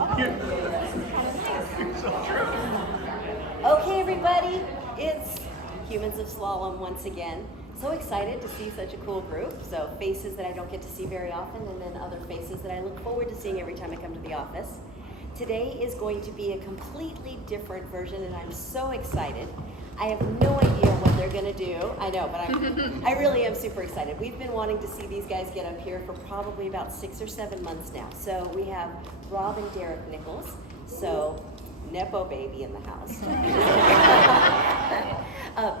Okay, everybody, it's Humans of Slalom once again. So excited to see such a cool group. So faces that I don't get to see very often, and then other faces that I look forward to seeing every time I come to the office. Today is going to be a completely different version, and I'm so excited. I have no idea what they're gonna do. I know, but I really am super excited. We've been wanting to see these guys get up here for probably about 6 or 7 months now. So we have Rob and Derek Nichols. So Nepo baby in the house.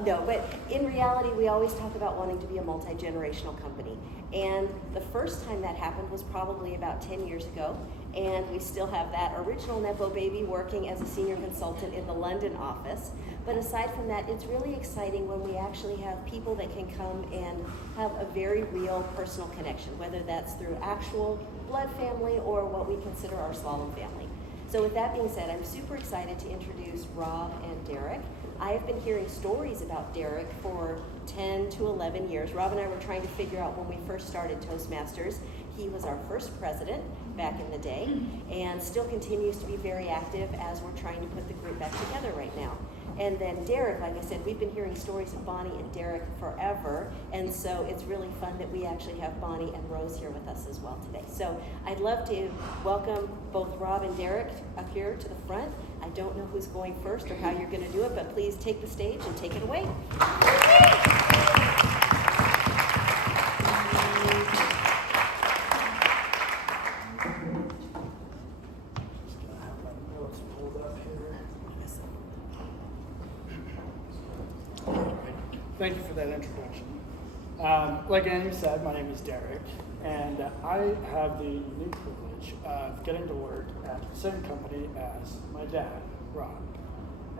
No, but in reality, we always talk about wanting to be a multi-generational company. And the first time that happened was probably about 10 years ago. And we still have that original Nepo baby working as a senior consultant in the London office. But aside from that, it's really exciting when we actually have people that can come and have a very real personal connection, whether that's through actual blood family or what we consider our slalom family. So with that being said, I'm super excited to introduce Rob and Derek. I have been hearing stories about Derek for 10 to 11 years. Rob and I were trying to figure out when we first started Toastmasters. He was our first president back in the day and still continues to be very active as we're trying to put the group back together right now. And then Derek, like I said, we've been hearing stories of Bonnie and Derek forever, and so it's really fun that we actually have Bonnie and Rose here with us as well today. So I'd love to welcome both Rob and Derek up here to the front. I don't know who's going first or how you're going to do it, but please take the stage and take it away. Thank you for that introduction. Like Annie said, my name is Derek, and I have the unique privilege of getting to work at the same company as my dad, Rob.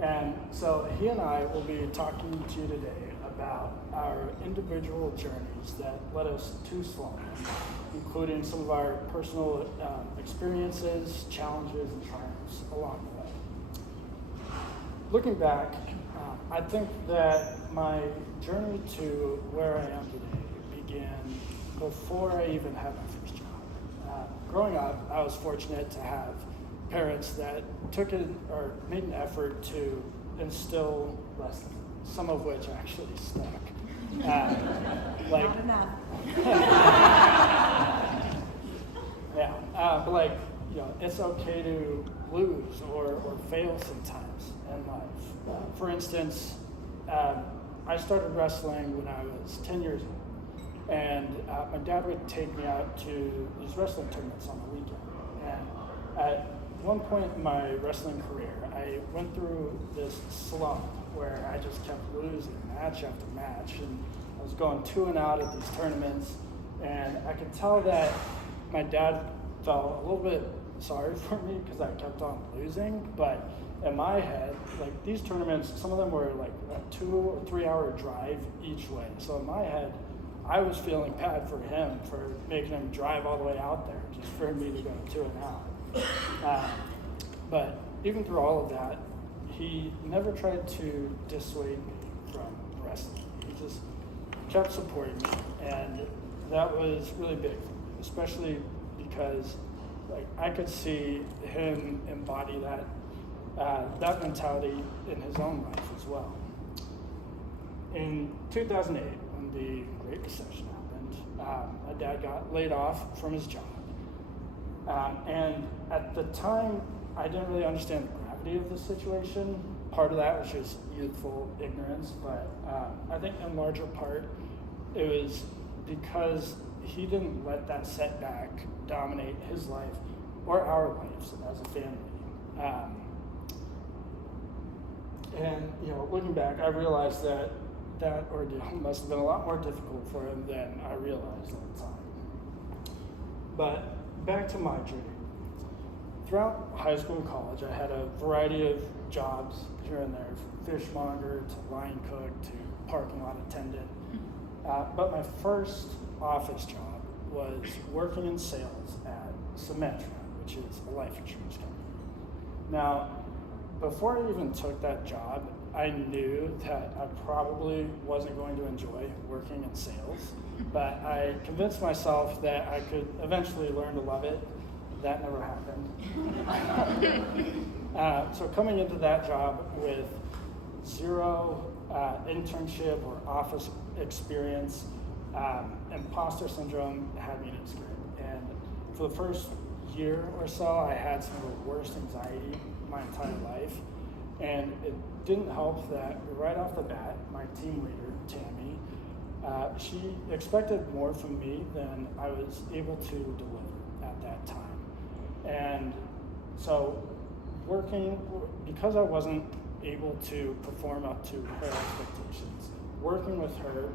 And so he and I will be talking to you today about our individual journeys that led us to Slalom, including some of our personal experiences, challenges, and triumphs along the way. Looking back, I think that my journey to where I am today began before I even had my first job. Growing up, I was fortunate to have parents that took it or made an effort to instill wrestling, some of which actually stuck. Like, not enough. Yeah, but like, you know, it's okay to lose or fail sometimes in life. For instance, I started wrestling when I was 10 years old, and my dad would take me out to these wrestling tournaments on the weekend. And at one point in my wrestling career, I went through this slump where I just kept losing match after match, and I was going 2 and out at these tournaments, and I could tell that my dad felt a little bit sorry for me because I kept on losing, but in my head, like these tournaments, some of them were like a 2 or 3 hour drive each way. So in my head, I was feeling bad for him for making him drive all the way out there just for me to go 2 and out. But even through all of that, he never tried to dissuade me from wrestling. He just kept supporting me, and that was really big for me, especially because like I could see him embody that mentality in his own life as well. In 2008, when the Great Recession happened, my dad got laid off from his job. And at the time, I didn't really understand the gravity of the situation. Part of that was just youthful ignorance, but I think in larger part, it was because he didn't let that setback dominate his life or our lives as a family. And you know, looking back, I realized that that ordeal must have been a lot more difficult for him than I realized at the time. But back to my journey. Throughout high school and college, I had a variety of jobs here and there, from fishmonger to line cook to parking lot attendant. But my first office job was working in sales at Symmetra, which is a life insurance company. Now, before I even took that job, I knew that I probably wasn't going to enjoy working in sales, but I convinced myself that I could eventually learn to love it that never happened. So coming into that job with zero internship or office experience, imposter syndrome had me in its grip. And for the first year or so, I had some of the worst anxiety my entire life. And it didn't help that right off the bat, my team leader, Tammy, she expected more from me than I was able to deliver at that time. And so because I wasn't able to perform up to her expectations, working with her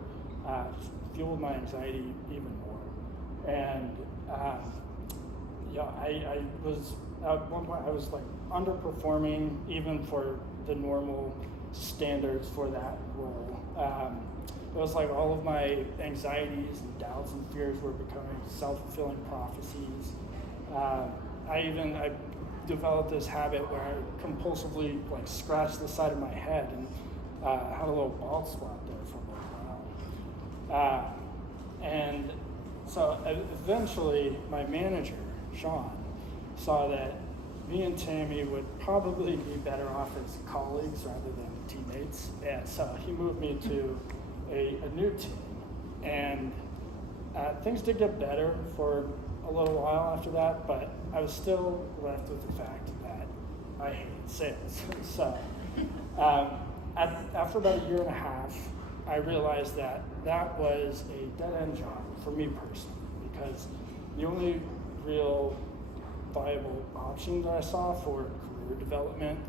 fueled my anxiety even more. And I was, at one point, I was like underperforming even for the normal standards for that role. It was like all of my anxieties and doubts and fears were becoming self-fulfilling prophecies. I developed this habit where I compulsively like scratched the side of my head and had a little bald spot there for a little while. And so eventually my manager, Sean, saw that me and Tammy would probably be better off as colleagues rather than teammates. And so he moved me to a new team. And things did get better for a little while after that, but I was still left with the fact that I hated sales. So after about a year and a half, I realized that that was a dead-end job for me personally, because the only real viable option that I saw for career development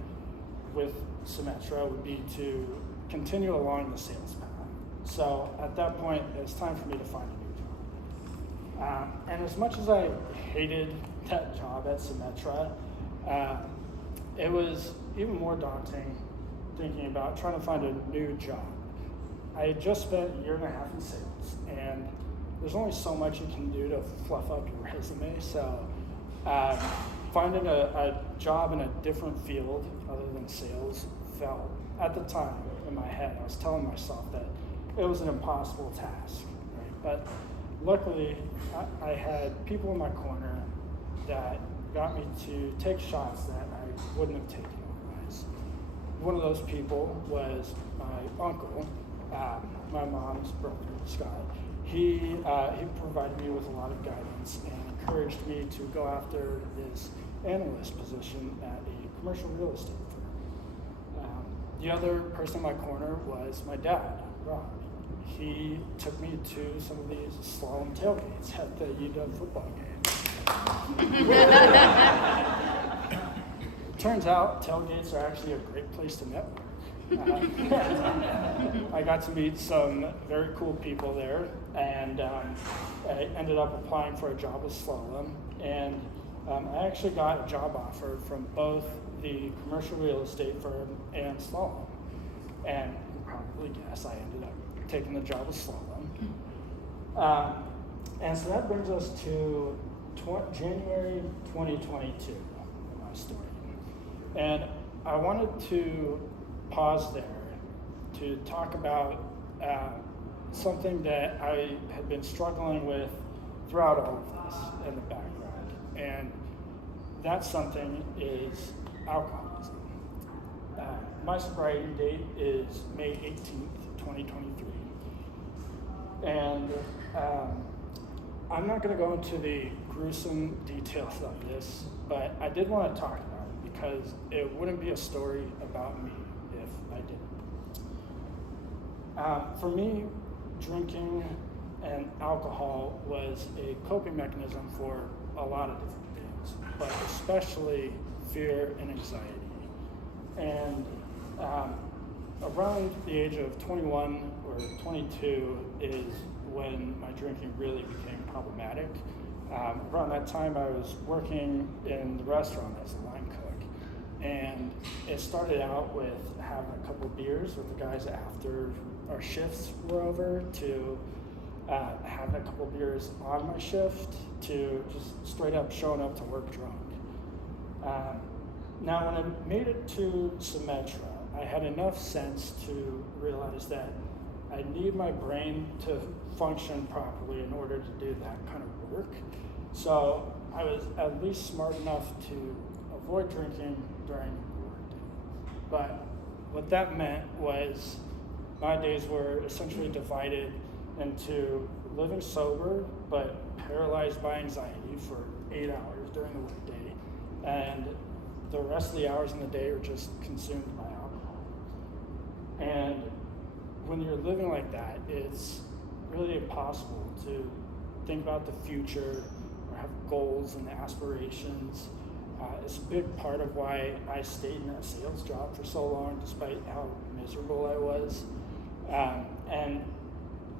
with Symetra would be to continue along the sales path. So at that point, it was time for me to find a new job. And as much as I hated that job at Symetra, it was even more daunting thinking about trying to find a new job. I had just spent a year and a half in sales, and there's only so much you can do to fluff up your resume. So finding a job in a different field other than sales felt, at the time in my head, I was telling myself that it was an impossible task, right? But luckily, I had people in my corner that got me to take shots that I wouldn't have taken otherwise. One of those people was my uncle, my mom's brother, Scott. He provided me with a lot of guidance and encouraged me to go after this analyst position at a commercial real estate firm. The other person in my corner was my dad, Rob. He took me to some of these Slalom tailgates at the UW football game. Turns out tailgates are actually a great place to network. I got to meet some very cool people there, and I ended up applying for a job with Slalom, and I actually got a job offer from both the commercial real estate firm and Slalom. And you can probably guess I ended up taking the job with Slalom. And so that brings us to January 2022 in my story. And I wanted to pause there to talk about something that I had been struggling with throughout all of this in the background. And that something is alcoholism. My sobriety date is May 18th, 2023. And I'm not going to go into the gruesome details of this, but I did want to talk about it because it wouldn't be a story about me if I didn't. For me, drinking and alcohol was a coping mechanism for a lot of different things, but especially fear and anxiety. And around the age of 21 or 22 is when my drinking really became problematic. Around that time, I was working in the restaurant as a line cook, and it started out with having a couple beers with the guys after our shifts were over, to having a couple beers on my shift, to just straight up showing up to work drunk. Now, when I made it to Symetra, I had enough sense to realize that I need my brain to function properly in order to do that kind of work. So I was at least smart enough to avoid drinking during the workday. But what that meant was my days were essentially divided into living sober but paralyzed by anxiety for 8 hours during the workday, and the rest of the hours in the day are just consumed by alcohol. And when you're living like that, it's really impossible to think about the future or have goals and aspirations. It's a big part of why I stayed in that sales job for so long, despite how miserable I was. And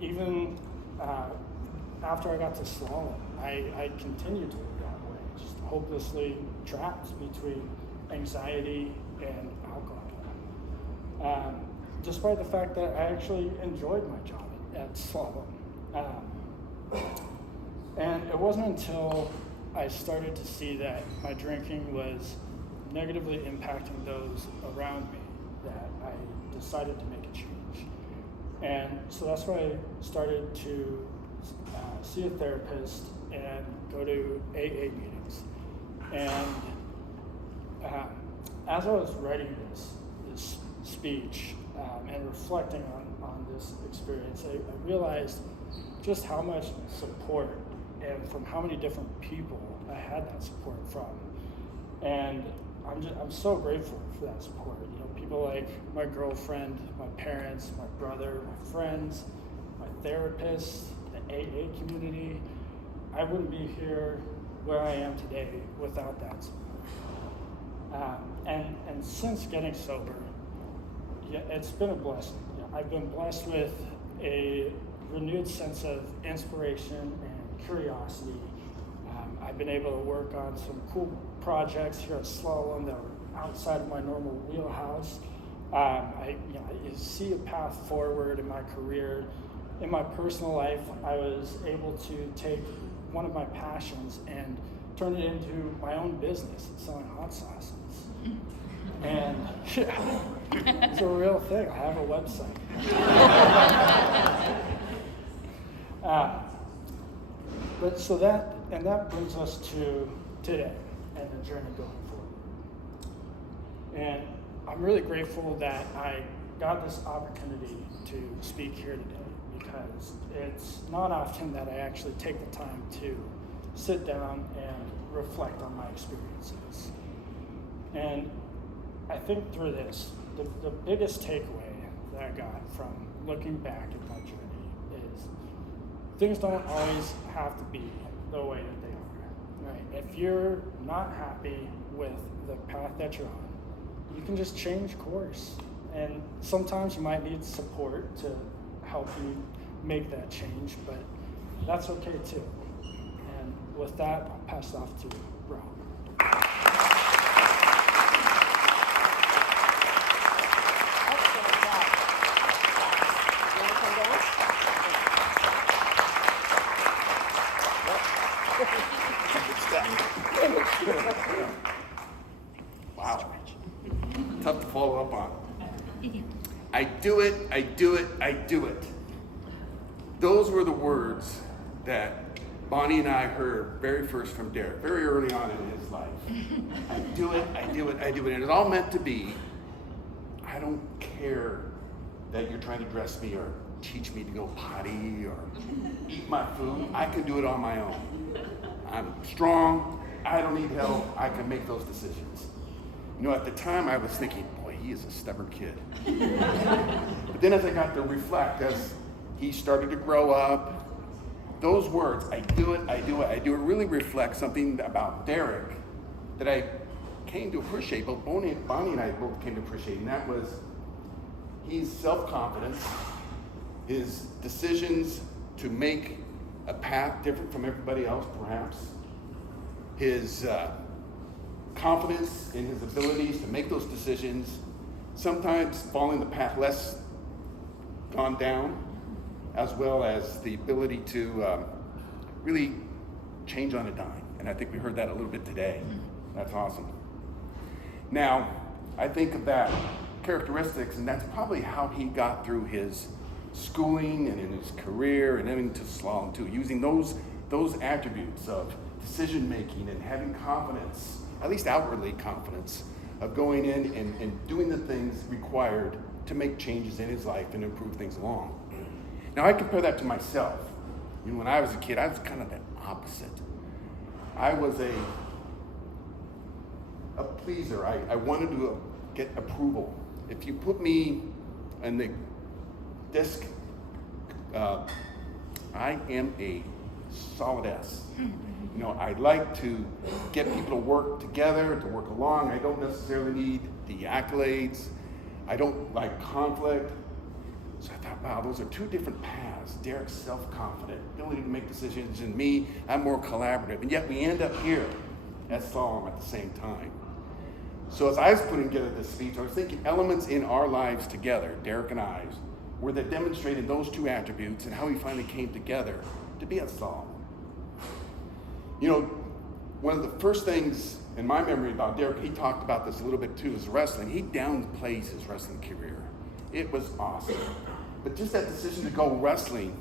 even after I got to Slalom, I continued to live that way, just hopelessly trapped between anxiety and alcohol. Despite the fact that I actually enjoyed my job at Slalom. And it wasn't until I started to see that my drinking was negatively impacting those around me that I decided to make a change. And so that's why I started to see a therapist and go to AA meetings. And as I was writing this speech and reflecting on this experience, I realized just how much support and from how many different people I had that support from. And I'm so grateful for that support. You know, people like my girlfriend, my parents, my brother, my friends, my therapist, the AA community. I wouldn't be here where I am today without that support. And since getting sober, yeah, it's been a blessing. You know, I've been blessed with a renewed sense of inspiration and curiosity. I've been able to work on some cool projects here at Slalom that were outside of my normal wheelhouse. I see a path forward in my career. In my personal life, I was able to take one of my passions and turn it into my own business, selling hot sauces. And yeah, it's a real thing. I have a website. But so that brings us to today and the journey going forward. And I'm really grateful that I got this opportunity to speak here today, because it's not often that I actually take the time to sit down and reflect on my experiences. And I think through this, the biggest takeaway that I got from looking back at my journey is things don't always have to be the way that they are, right? If you're not happy with the path that you're on, you can just change course. And sometimes you might need support to help you make that change, but that's okay too. And with that, I'll pass it off to Rob. Wow. Tough to follow up on. I do it, I do it, I do it. Those were the words that Bonnie and I heard very first from Derek, very early on in his life. I do it, I do it, I do it. And it's all meant to be, I don't care that you're trying to dress me or teach me to go potty or eat my food. I can do it on my own. I'm strong, I don't need help, I can make those decisions. You know, at the time I was thinking, boy, he is a stubborn kid. But then as I got to reflect, as he started to grow up, those words, I do it, I do it, I do it, really reflect something about Derek that I came to appreciate, but Bonnie and I both came to appreciate, and that was his self-confidence, his decisions to make a path different from everybody else, perhaps, his confidence in his abilities to make those decisions, sometimes following the path less gone down, as well as the ability to really change on a dime. And I think we heard that a little bit today. That's awesome. Now, I think of that characteristics, and that's probably how he got through his schooling and in his career and into slalom too, using those attributes of decision making and having confidence, at least outwardly confidence, of going in and doing the things required to make changes in his life and improve things along. Now I compare that to myself. When I was a kid, I was kind of the opposite. I was a pleaser. I wanted to get approval. If you put me in the disc, I am a solid S. I like to get people to work together, to work along. I don't necessarily need the accolades. I don't like conflict. So I thought, wow, those are two different paths. Derek's self-confident, ability to make decisions, and me, I'm more collaborative. And yet we end up here at Slalom at the same time. So as I was putting together this speech, I was thinking elements in our lives together, Derek and I, where they demonstrated those two attributes and how we finally came together to be at Slalom. One of the first things in my memory about Derek, he talked about this a little bit too, is wrestling. He downplays his wrestling career. It was awesome. But just that decision to go wrestling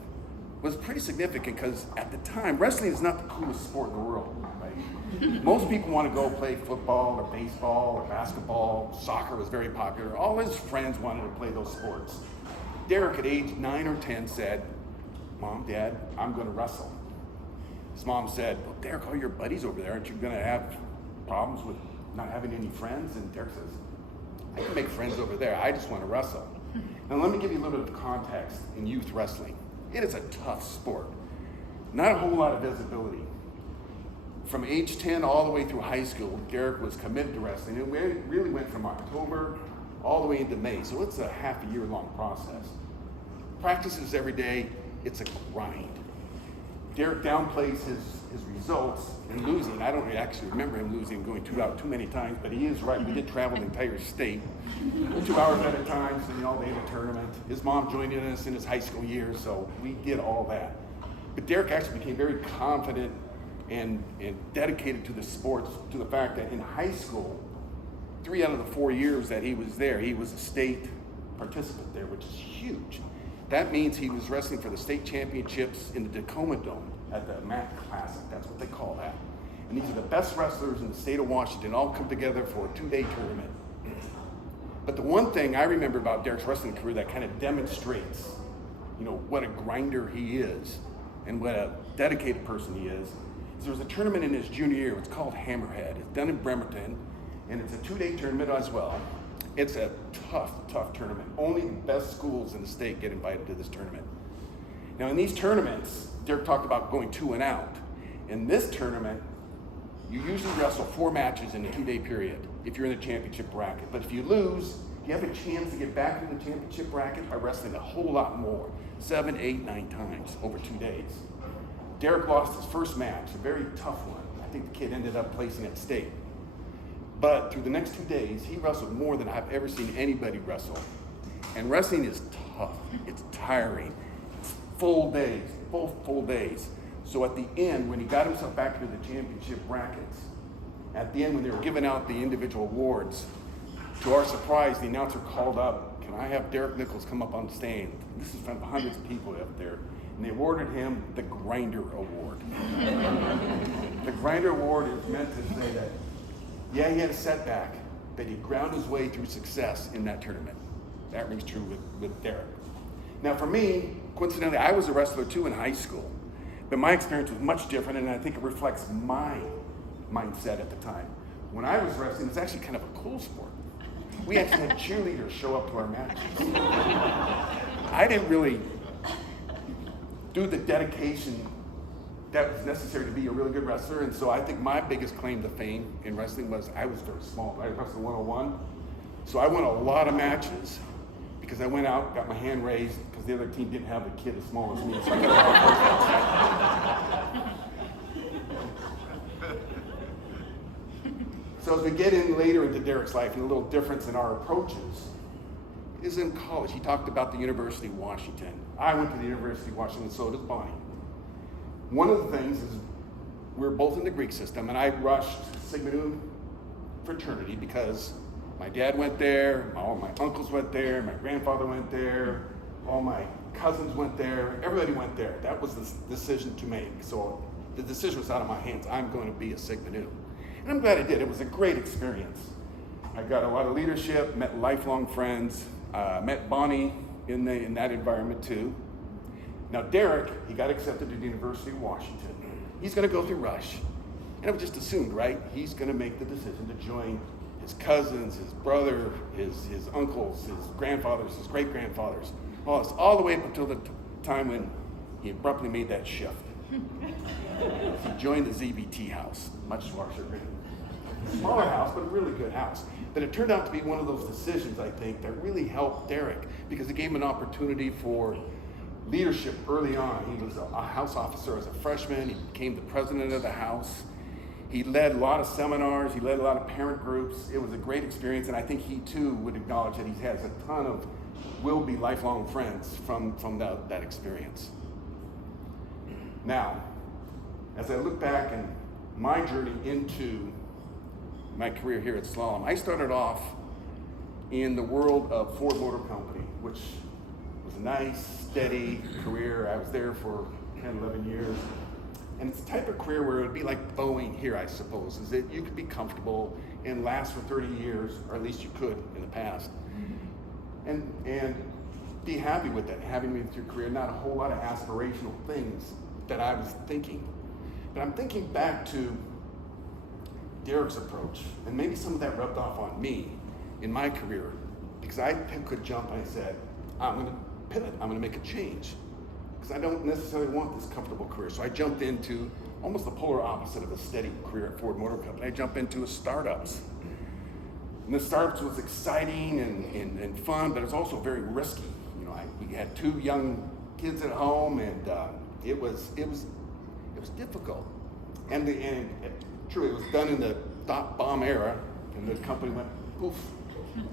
was pretty significant because at the time, wrestling is not the coolest sport in the world, right? Most people want to go play football or baseball or basketball. Soccer was very popular. All his friends wanted to play those sports. Derek at age 9 or 10 said, Mom, Dad, I'm going to wrestle. His mom said, well, Derek, all your buddies over there, aren't you going to have problems with not having any friends? And Derek says, I can make friends over there. I just want to wrestle. Now let me give you a little bit of context in youth wrestling. It is a tough sport. Not a whole lot of visibility. From age 10 all the way through high school, Derek was committed to wrestling. It really went from October all the way into May. So it's a half a year long process. Practices every day. It's a grind. Derek downplays his results in losing. I don't actually remember him losing, going out too many times, but he is right. We did travel the entire state, 2 hours at a time, so the all-day tournament. His mom joined in us in his high school years, so we did all that. But Derek actually became very confident and dedicated to the sports, to the fact that in high school, 3 out of the 4 years that he was there, he was a state participant there, which is huge. That means he was wrestling for the state championships in the Tacoma Dome at the MAC Classic. That's what they call that. And these are the best wrestlers in the state of Washington, all come together for a 2-day tournament. But the one thing I remember about Derek's wrestling career that kind of demonstrates, what a grinder he is and what a dedicated person he is there was a tournament in his junior year. It's called Hammerhead. It's done in Bremerton, and it's a 2-day tournament as well. It's a tough tournament. Only the best schools in the state get invited to this tournament. Now, in these tournaments, Derek talked about going 2 and out. In this tournament, you usually wrestle 4 matches in a 2-day period if you're in the championship bracket. But if you lose, you have a chance to get back into the championship bracket by wrestling a whole lot more, 7, 8, 9 times over 2 days. Derek lost his first match, a very tough one. I think the kid ended up placing at state. But through the next 2 days, he wrestled more than I've ever seen anybody wrestle. And wrestling is tough. It's tiring. It's full days, full days. So at the end, when he got himself back into the championship brackets, at the end when they were giving out the individual awards, to our surprise, the announcer called up, "Can I have Derek Nichols come up on the stand?" This is from hundreds of people up there. And they awarded him the Grinder Award. The Grinder Award is meant to say that, yeah, he had a setback, but he ground his way through success in that tournament. That rings true with Derek. Now for me, coincidentally, I was a wrestler too in high school, but my experience was much different, and I think it reflects my mindset at the time. When I was wrestling, it was actually kind of a cool sport. We actually had cheerleaders show up to our matches. I didn't really do the dedication that was necessary to be a really good wrestler, and so I think my biggest claim to fame in wrestling was I was very small. I wrestled 101, so I won a lot of matches because I went out, got my hand raised, because the other team didn't have a kid as small as me, so I got So as we get in later into Derek's life, and a little difference in our approaches is in college. He talked about the University of Washington. I went to the University of Washington, so does Bonnie. One of the things is we're both in the Greek system, and I rushed Sigma Nu fraternity because my dad went there, all my uncles went there, my grandfather went there, all my cousins went there, everybody went there. That was the decision to make. So the decision was out of my hands. I'm going to be a Sigma Nu. And I'm glad I did. It was a great experience. I got a lot of leadership, met lifelong friends, met Bonnie in that environment too. Now Derek, he got accepted to the University of Washington. He's going to go through Rush. And it was just assumed, right? He's going to make the decision to join his cousins, his brother, his uncles, his grandfathers, his great-grandfathers, all the way up until the time when he abruptly made that shift. He joined the ZBT house, much larger, smaller house, but a really good house. But it turned out to be one of those decisions, I think, that really helped Derek because it gave him an opportunity for leadership early on. He was a house officer as a freshman. He became the president of the house. He led a lot of seminars. He led a lot of parent groups. It was a great experience, and I think he too would acknowledge that he has a ton of will-be lifelong friends from that experience. Now, as I look back in my journey into my career here at Slalom, I started off in the world of Ford Motor Company, which was a nice, steady career. I was there for 10, 11 years. And it's the type of career where it would be like Boeing here, I suppose, is that you could be comfortable and last for 30 years, or at least you could in the past. And be happy with that, having with your career, not a whole lot of aspirational things that I was thinking. But I'm thinking back to Derek's approach, and maybe some of that rubbed off on me in my career, because I took a jump and I said, I'm going to pivot, I'm going to make a change, because I don't necessarily want this comfortable career. So I jumped into almost the polar opposite of a steady career at Ford Motor Company. I jumped into startups. And the startups was exciting and fun, but it was also very risky. You know, we had 2 young kids at home, and it was difficult. And truly, it was done in the dot bomb era, and the company went poof.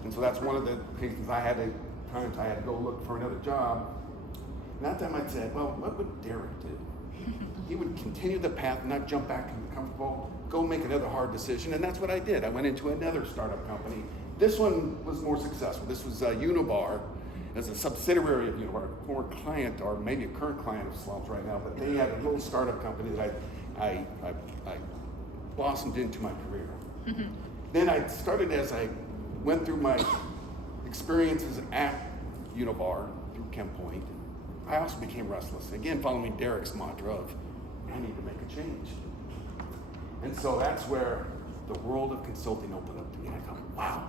And so that's one of the reasons I had to go look for another job. And that time I said, well, what would Derek do? He would continue the path, not jump back into the comfortable, go make another hard decision, and that's what I did. I went into another startup company. This one was more successful. This was Unibar, as a subsidiary of Unibar, a former client, or maybe a current client of Slalom's right now, but they had a little startup company that I blossomed into my career. Then I started, as I went through my experiences at Unibar through ChemPoint, I also became restless. Again, following Derek's mantra of, I need to make a change. And so that's where the world of consulting opened up to me. And I thought, wow,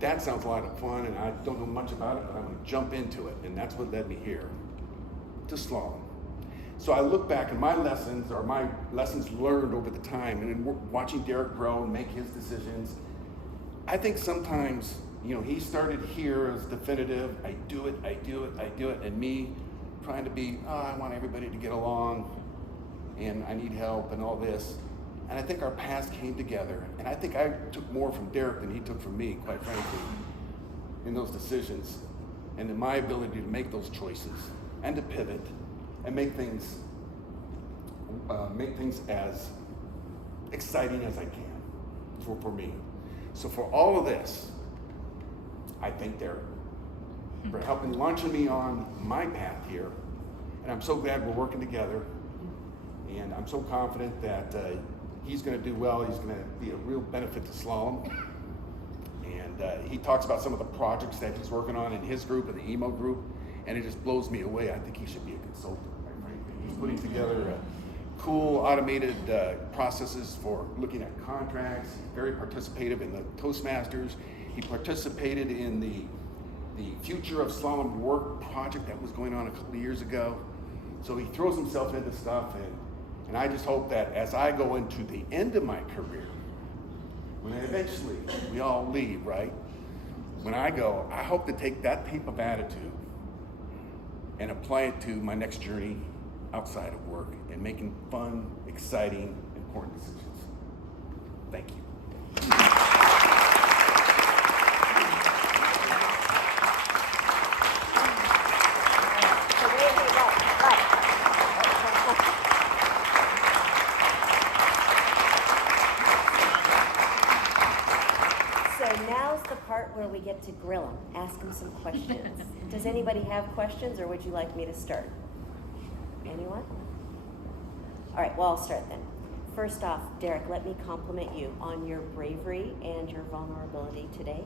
that sounds a lot of fun, and I don't know much about it, but I'm going to jump into it. And that's what led me here to Slalom. So I look back at my lessons learned over the time, and in watching Derek grow and make his decisions, I think sometimes, he started here as definitive, I do it, and me trying to be, I want everybody to get along, and I need help and all this. And I think our paths came together, and I think I took more from Derek than he took from me, quite frankly, in those decisions, and in my ability to make those choices, and to pivot, and make things as exciting as I can for me. So for all of this, I thank Derek for launching me on my path here, and I'm so glad we're working together, and I'm so confident that he's going to do well. He's going to be a real benefit to Slalom, and he talks about some of the projects that he's working on in his group and the emo group, and it just blows me away. I think he should be a consultant, right, frankly. He's putting together cool automated processes for looking at contracts. He's very participative in the Toastmasters. He participated in the Future of Slalom Work project that was going on a couple of years ago. So he throws himself into stuff, and I just hope that as I go into the end of my career, when eventually we all leave, right? When I go, I hope to take that type of attitude and apply it to my next journey outside of work and making fun, exciting, important decisions. Thank you. Where we get to grill him, ask him some questions. Does anybody have questions, or would you like me to start? Anyone? All right, well, I'll start then. First off, Derek, let me compliment you on your bravery and your vulnerability today.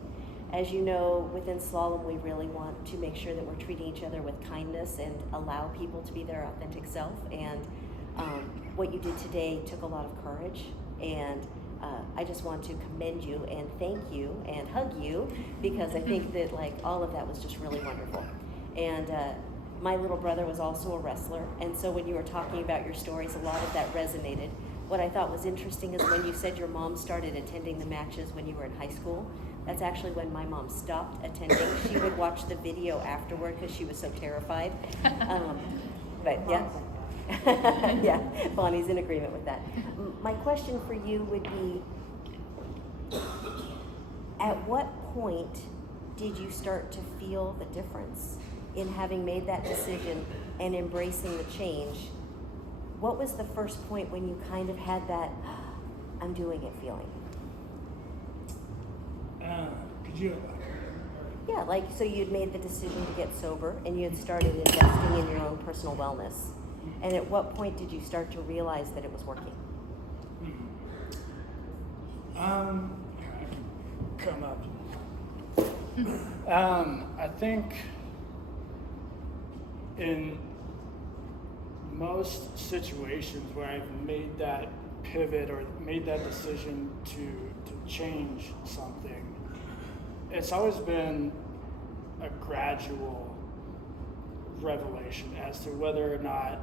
As you know, within Slalom, we really want to make sure that we're treating each other with kindness and allow people to be their authentic self. And what you did today took a lot of courage. And I just want to commend you and thank you and hug you, because I think that like all of that was just really wonderful. And my little brother was also a wrestler, and so when you were talking about your stories, a lot of that resonated. What I thought was interesting is when you said your mom started attending the matches when you were in high school. That's actually when my mom stopped attending. She would watch the video afterward because she was so terrified. But yeah. Yeah, Bonnie's in agreement with that. My question for you would be, at what point did you start to feel the difference in having made that decision and embracing the change? What was the first point when you kind of had that, I'm doing it feeling? Could you? Yeah, like, so you'd made the decision to get sober and you had started investing in your own personal wellness. And at what point did you start to realize that it was working? I can come up. I think in most situations where I've made that pivot or made that decision to change something, it's always been a gradual revelation as to whether or not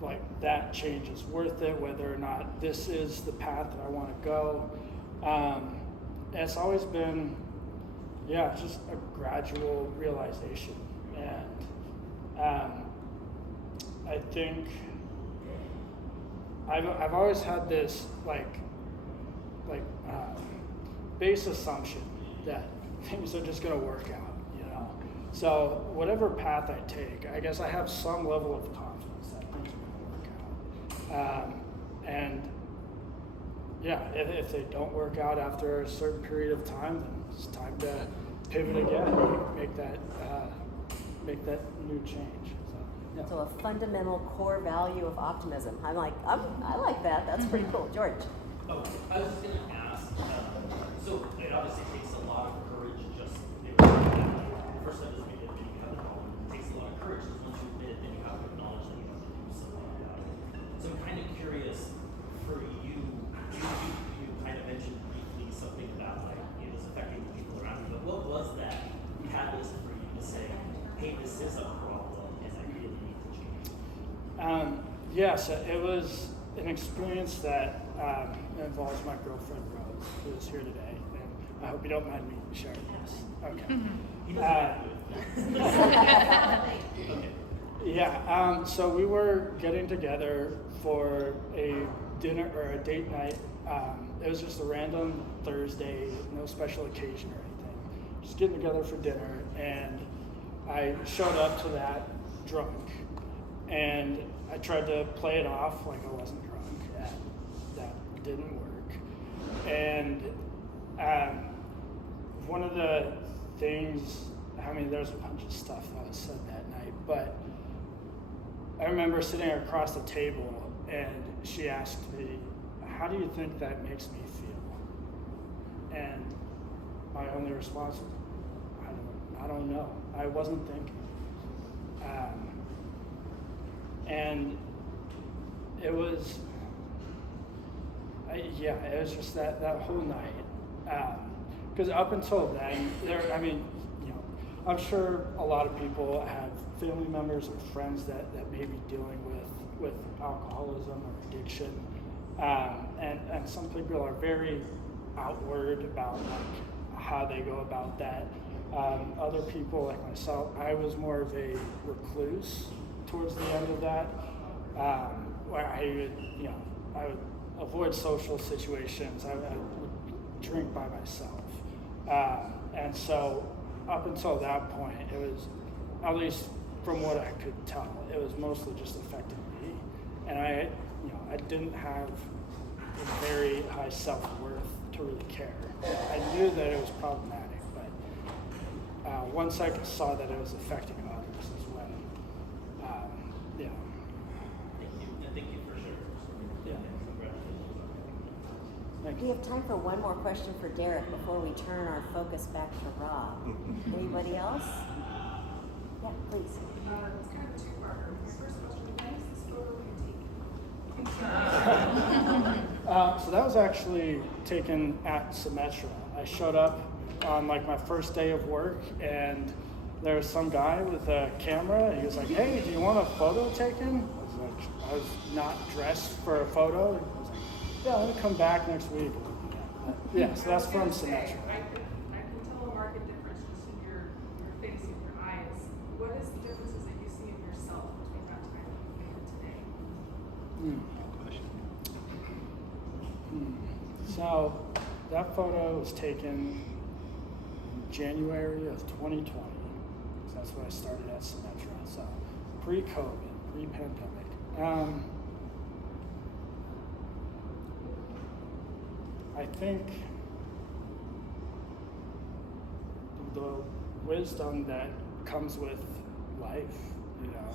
like that change is worth it, whether or not this is the path that I want to go. It's always been, just a gradual realization. And I think I've always had this base assumption that things are just going to work out, So whatever path I take, I guess I have some level of confidence that things are going to work out. If they don't work out after a certain period of time, then it's time to pivot again, and make that new change. So a fundamental core value of optimism. I like that. That's pretty cool. George. Oh, I was just going to ask, so it obviously takes a lot of courage just, first step is to admit that you have the problem. It takes a lot of courage because once you admit it, then you have to acknowledge that you have to do something about it. So I'm kind of curious for you, you kind of mentioned briefly something about like it was affecting the people around you, but what was that catalyst for you to say, hey, this is a problem and I really need to change? So it was an experience that involves my girlfriend Rose, who is here today, and I hope you don't mind me sharing this. Okay. He doesn't Okay. So we were getting together for a dinner or a date night. It was just a random Thursday, no special occasion or anything. Just getting together for dinner, and I showed up to that drunk, and I tried to play it off like I wasn't drunk, and that didn't work. And one of the things, there's a bunch of stuff that was said that night, but I remember sitting across the table and she asked me, how do you think that makes me feel? And my only response was, I don't know. I wasn't thinking. And it was, it was just that whole night. Because up until then, I'm sure a lot of people have family members or friends that may be dealing with alcoholism or addiction. And some people are very outward about how they go about that. Other people like myself, I was more of a recluse towards the end of that, where I would avoid social situations. I would drink by myself. And so up until that point, it was, at least from what I could tell, it was mostly just affecting me. And I didn't have a very high self-worth to really care. I knew that it was problematic, but once I saw that it was affecting others is when, Thank you for sharing. Thank We you. have time for one more question for Derek before we turn our focus back to Rob. Anybody else? Yeah, please. It's kind of a two-parter. My first question, when is this photo being taken? So that was actually taken at Symetra. I showed up on like my first day of work, and there was some guy with a camera. He was like, "Hey, do you want a photo taken?" I was not dressed for a photo. He was like, "Yeah, I'm gonna come back next week." Yeah, so that's from Symetra. I can tell a marked difference just in your face and your eyes. What is the differences that you see in yourself between that time and today? So that photo was taken in January of 2020. So that's when I started at Symetra. So pre-COVID, pre-pandemic. I think the wisdom that comes with life, you know.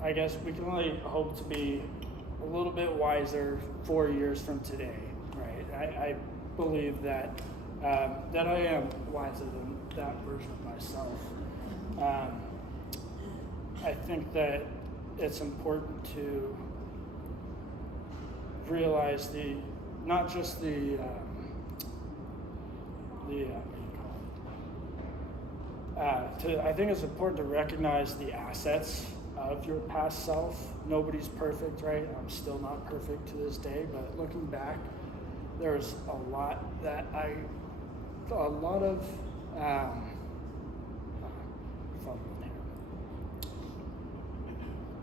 I guess we can only hope to be a little bit wiser 4 years from today, right? I believe that that I am wiser than that version of myself. I think that it's important to realize not just what do you call it? I think it's important to recognize the assets of your past self. Nobody's perfect, right? I'm still not perfect to this day, but looking back, there's a lot of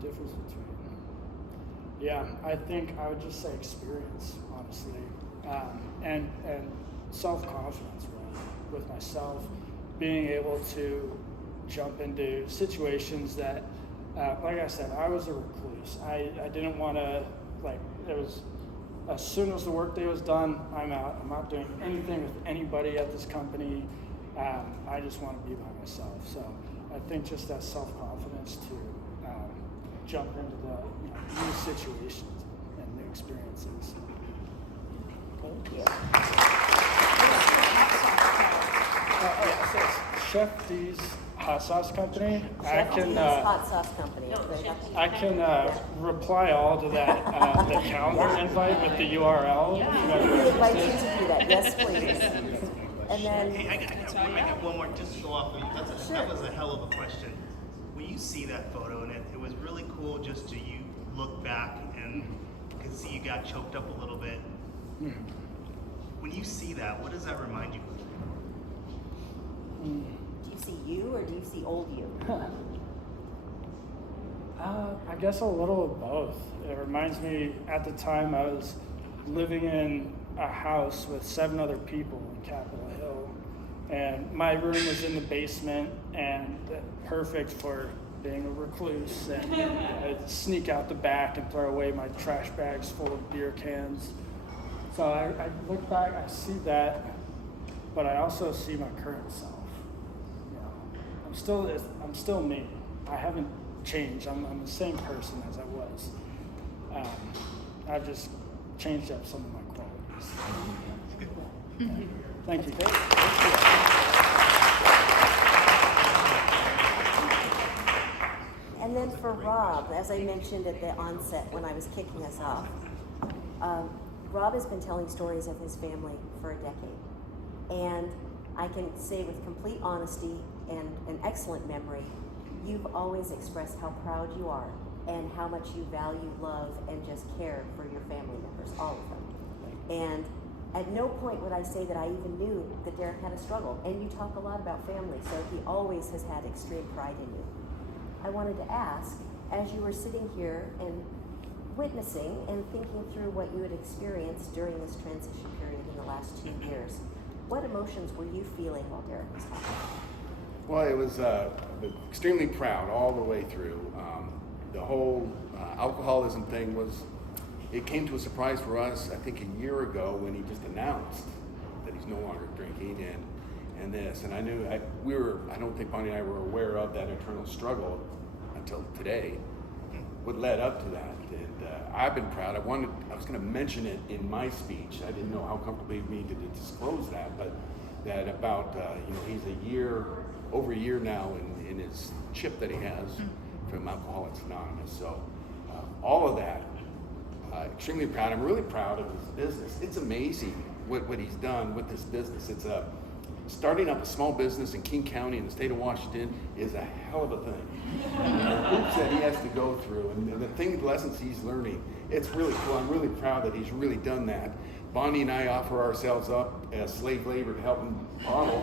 difference between. Yeah, I think I would just say experience, honestly, and self-confidence, really, with myself, being able to jump into situations that, like I said, I was a recluse. I didn't want to, it was, as soon as the workday was done, I'm out. I'm not doing anything with anybody at this company. I just want to be by myself. So I think just that self-confidence to jump into the new situations and new experiences. Thank you. Chef D's Hot Sauce Company. Chef D's Hot Sauce Company. I can reply all to that the calendar invite with the URL. We invite you to do that. Yes, please. And then, Hey, I got one more just to go off of you. That was a hell of a question. When you see that photo, and it was really cool just to you look back and can see you got choked up a little bit. When you see that, what does that remind you of? do you see you or do you see old you? I guess a little of both. It reminds me, at the time I was living in a house with 7 other people in Capitol Hill, and my room was in the basement, and perfect for being a recluse. And I'd sneak out the back and throw away my trash bags full of beer cans. So I look back, I see that, but I also see my current self. You know, I'm still me. I haven't changed. I'm the same person as I was. I've just changed up some of my qualities. Thank you. And then for Rob, as I mentioned at the onset when I was kicking us off, Rob has been telling stories of his family for a decade. And I can say with complete honesty and an excellent memory, you've always expressed how proud you are and how much you value, love, and just care for your family members, all of them. And at no point would I say that I even knew that Derek had a struggle. And you talk a lot about family, so he always has had extreme pride in you. I wanted to ask, as you were sitting here and witnessing and thinking through what you had experienced during this transition period in the last 2 years, what emotions were you feeling while Derek was talking? Well, it was extremely proud all the way through. The whole alcoholism thing it came to a surprise for us, I think a year ago, when he just announced that he's no longer drinking and this. And I knew, I don't think Bonnie and I were aware of that internal struggle until today. what led up to that. And I've been proud. I was going to mention it in my speech. I didn't know how comfortable it made me to disclose that, but that about he's over a year now in his chip that he has from Alcoholics Anonymous. So all of that, extremely proud. I'm really proud of his business. It's amazing what he's done with this business. It's starting up a small business in King County in the state of Washington is a hell of a thing. The hoops that he has to go through and the lessons he's learning, it's really cool. I'm really proud that he's really done that. Bonnie and I offer ourselves up as slave labor to help him bottle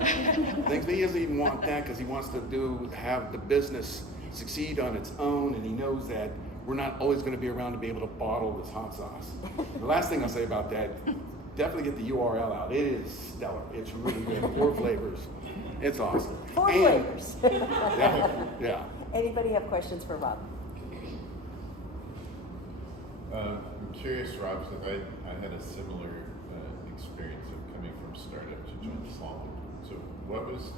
things, but he doesn't even want that because he wants to have the business succeed on its own, and he knows that we're not always going to be around to be able to bottle this hot sauce. The last thing I'll say about that, definitely get the URL out. It is stellar. It's really good. 4 flavors. It's awesome. 4 flavors. Yeah. Anybody have questions for Rob? I'm curious, Rob, because I had a similar experience of coming from startup to join Slalom. So what was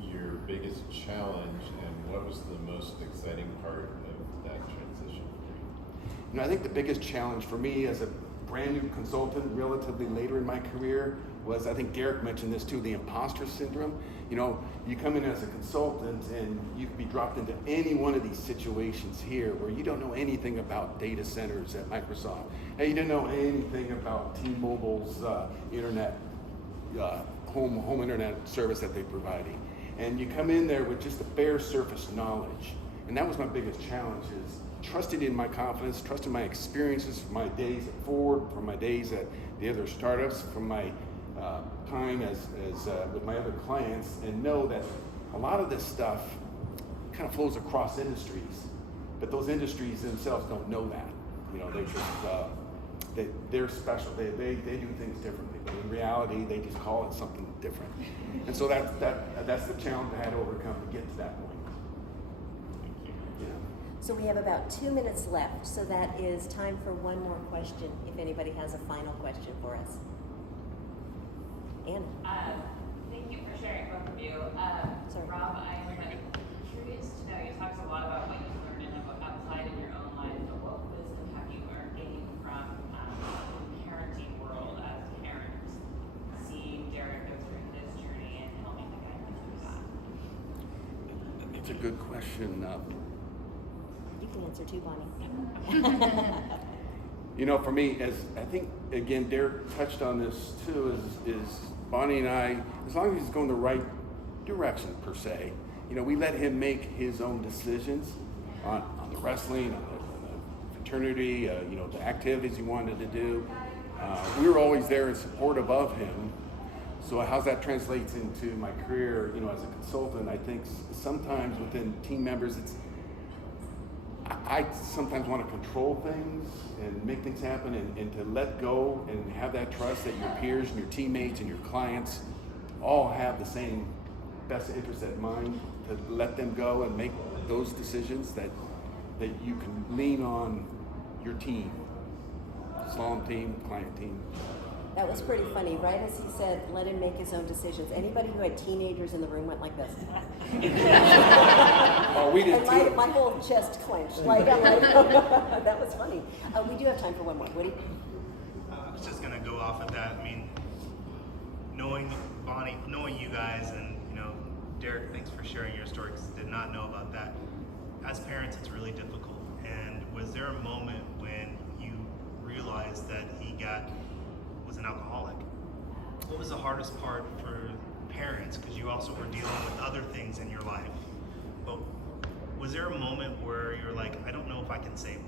your biggest challenge, and what was the most exciting part of that transition for you? I think the biggest challenge for me as a brand new consultant, relatively later in my career, was, I think Derek mentioned this too, the imposter syndrome. You come in as a consultant and you can be dropped into any one of these situations here where you don't know anything about data centers at Microsoft. And you don't know anything about T-Mobile's internet, home internet service that they're providing. And you come in there with just the bare surface knowledge. And that was my biggest challenge, is trusting in my confidence, trusting my experiences from my days at Ford, from my days at the other startups, from my time as with my other clients, and know that a lot of this stuff kind of flows across industries, but those industries themselves don't know that. They just they're special. They do things differently, but in reality, they just call it something different. And so that's the challenge I had to overcome to get to that point. So we have about 2 minutes left, so that is time for one more question, if anybody has a final question for us. Anna. Thank you for sharing, both of you. Sorry. Rob, I'm curious to know, you talked a lot about what you've learned and applied in your own life, but what wisdom have you gained from the parenting world as parents, seeing Derek go through his journey and helping to guide him through that? It's a good question. You can answer too, Bonnie. For me, as I think, again, Derek touched on this too, is Bonnie and I, as long as he's going the right direction per se, we let him make his own decisions on the wrestling, on the fraternity, the activities he wanted to do. We were always there and supportive of him. So how that translates into my career, as a consultant, I think sometimes within team members, I sometimes want to control things and make things happen, and to let go and have that trust that your peers and your teammates and your clients all have the same best interest at mind, to let them go and make those decisions that you can lean on your team, Slalom team, client team. That was pretty funny. Right as he said, let him make his own decisions. Anybody who had teenagers in the room went like this. Oh, we did And too. my whole chest clenched. Like, that was funny. We do have time for one more. Woody? I was just gonna go off of that. I mean, knowing Bonnie, knowing you guys, and Derek, thanks for sharing your story, because I did not know about that. As parents, it's really difficult. And was there a moment when you realized that he was an alcoholic? What was the hardest part for parents? Because you also were dealing with other things in your life. But was there a moment where you're like, I don't know if I can save him?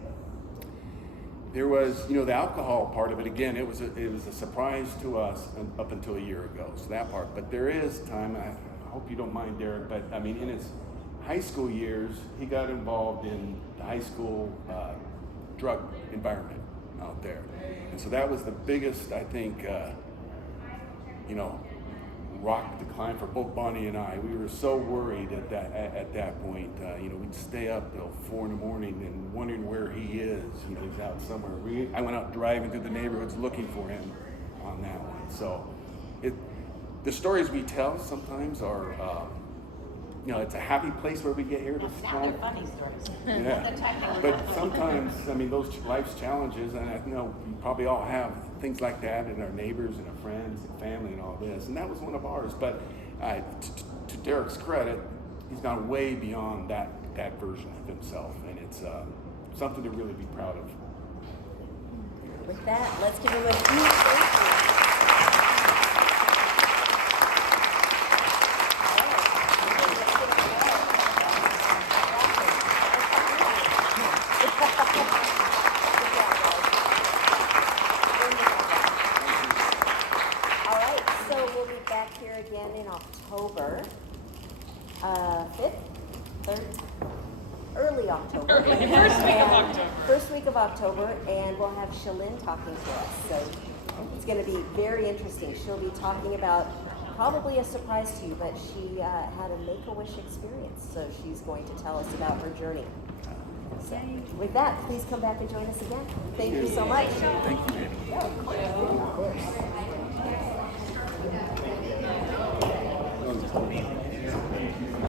There was, the alcohol part of it. Again, it was a surprise to us up until a year ago. So that part. But there is time. I hope you don't mind, Derek. But I mean, in his high school years, he got involved in the high school drug environment out there, and so that was the biggest, I think, rock to climb for both Bonnie and I. We were so worried at that point. We'd stay up till 4 a.m. and wondering where he is. He's out somewhere. I went out driving through the neighborhoods looking for him on that one. So the stories we tell sometimes are you know, it's a happy place where we get here to Now they're funny stories. yeah. But sometimes, I mean, those life's challenges, and I know we probably all have things like that in our neighbors and our friends and family and all this, and that was one of ours. But to Derek's credit, he's gone way beyond that version of himself, and it's something to really be proud of. With that, let's give him a huge thank you. All right, so we'll be back here again in October 5th, 3rd, early October. First week of October, and we'll have Shalyn talking to us. So it's going to be very interesting. She'll be talking about probably a surprise to you, but she had a Make-A-Wish experience, so she's going to tell us about her journey. So with that, please come back and join us again. Thank you so much. Thank you, Andy. Of course.